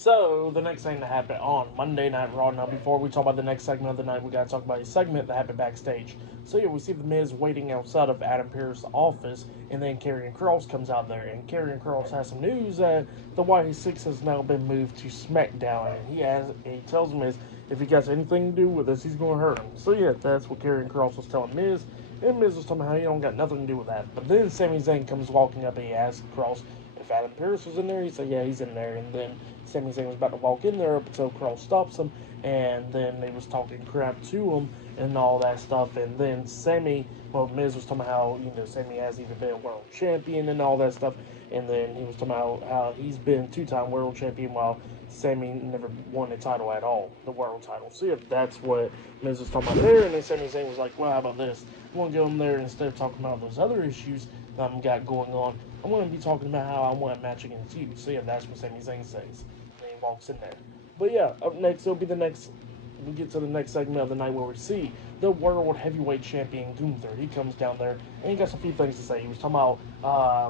So, the next thing that happened on Monday Night Raw. Now, before we talk about the next segment of the night, we got to talk about a segment that happened backstage. So, yeah, we see The Miz waiting outside of Adam Pearce's office, and then Karrion Kross comes out there, and Karrion Kross has some news that the YA6 has now been moved to SmackDown, and he tells Miz if he got anything to do with this, he's going to hurt him. So, yeah, that's what Karrion Kross was telling Miz, and Miz was telling him how he don't got nothing to do with that. But then Sami Zayn comes walking up, and he asks Kross if Adam Pearce was in there. He said, yeah, he's in there, and then Sami Zayn was about to walk in there up until Kross stops him, and then they was talking crap to him and all that stuff. And then Miz was talking about how, Sami has even been a world champion and all that stuff. And then he was talking about how he's been two-time world champion while Sami never won the title at all, the world title. So yeah, that's what Miz was talking about there. And then Sami Zayn was like, well, how about this? I want to go in there instead of talking about those other issues that I've got going on. I want to be talking about how I want a match against you. So yeah, that's what Sami Zayn says. And he walks in there. But yeah, up next, we get to the next segment of the night where we see the World Heavyweight Champion Gunther. He comes down there and he got a few things to say. He was talking about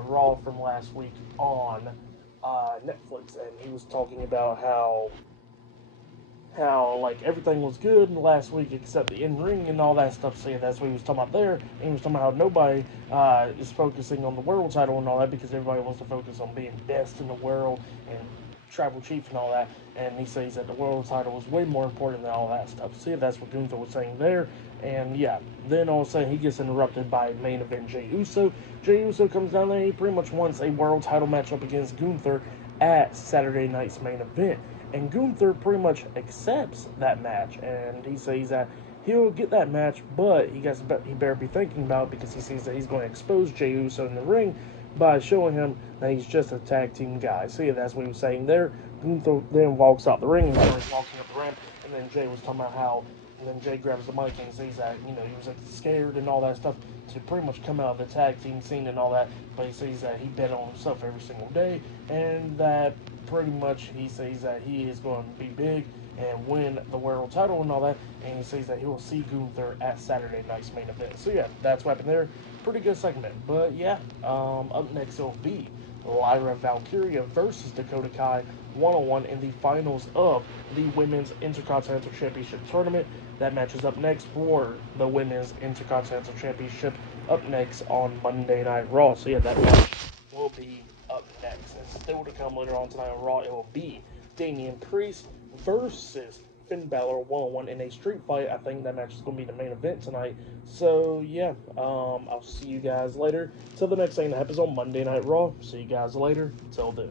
Raw from last week on Netflix, and he was talking about how like everything was good last week except the in-ring and all that stuff. So yeah, that's what he was talking about there. And he was talking about how nobody is focusing on the world title and all that because everybody wants to focus on being best in the world and tribal chief and all that. And he says that the world title is way more important than all that stuff. So yeah, that's what Gunther was saying there. And yeah, then all of a sudden he gets interrupted by main event Jey Uso. Jey Uso comes down there. He pretty much wants a world title matchup against Gunther at Saturday night's main event. And Gunther pretty much accepts that match, and he says that he'll get that match, but he better be thinking about it because he sees that he's going to expose Jey Uso in the ring by showing him that he's just a tag team guy. So yeah, that's what he was saying there. Gunther then walks out the ring and starts walking up the ramp, and then Jey was talking about how, and then Jey grabs the mic and says that, he was like scared and all that stuff to pretty much come out of the tag team scene and all that, but he says that he bet on himself every single day, and that pretty much he says that he is going to be big and win the world title and all that, and he says that he will see Gunther at Saturday night's main event. So yeah, that's what happened there. Pretty good segment. But yeah, up next it'll be Lyra Valkyria versus Dakota Kai one-on-one in the finals of the Women's Intercontinental Championship Tournament. That match is up next for the Women's Intercontinental Championship up next on Monday Night Raw. So yeah, that match will be up next. And still to come later on tonight on Raw, it will be Damian Priest versus Finn Balor one-on-one in a street fight. I think that match is going to be the main event tonight. So yeah, I'll see you guys later. Till the next thing that happens on Monday Night Raw. See you guys later. Till then.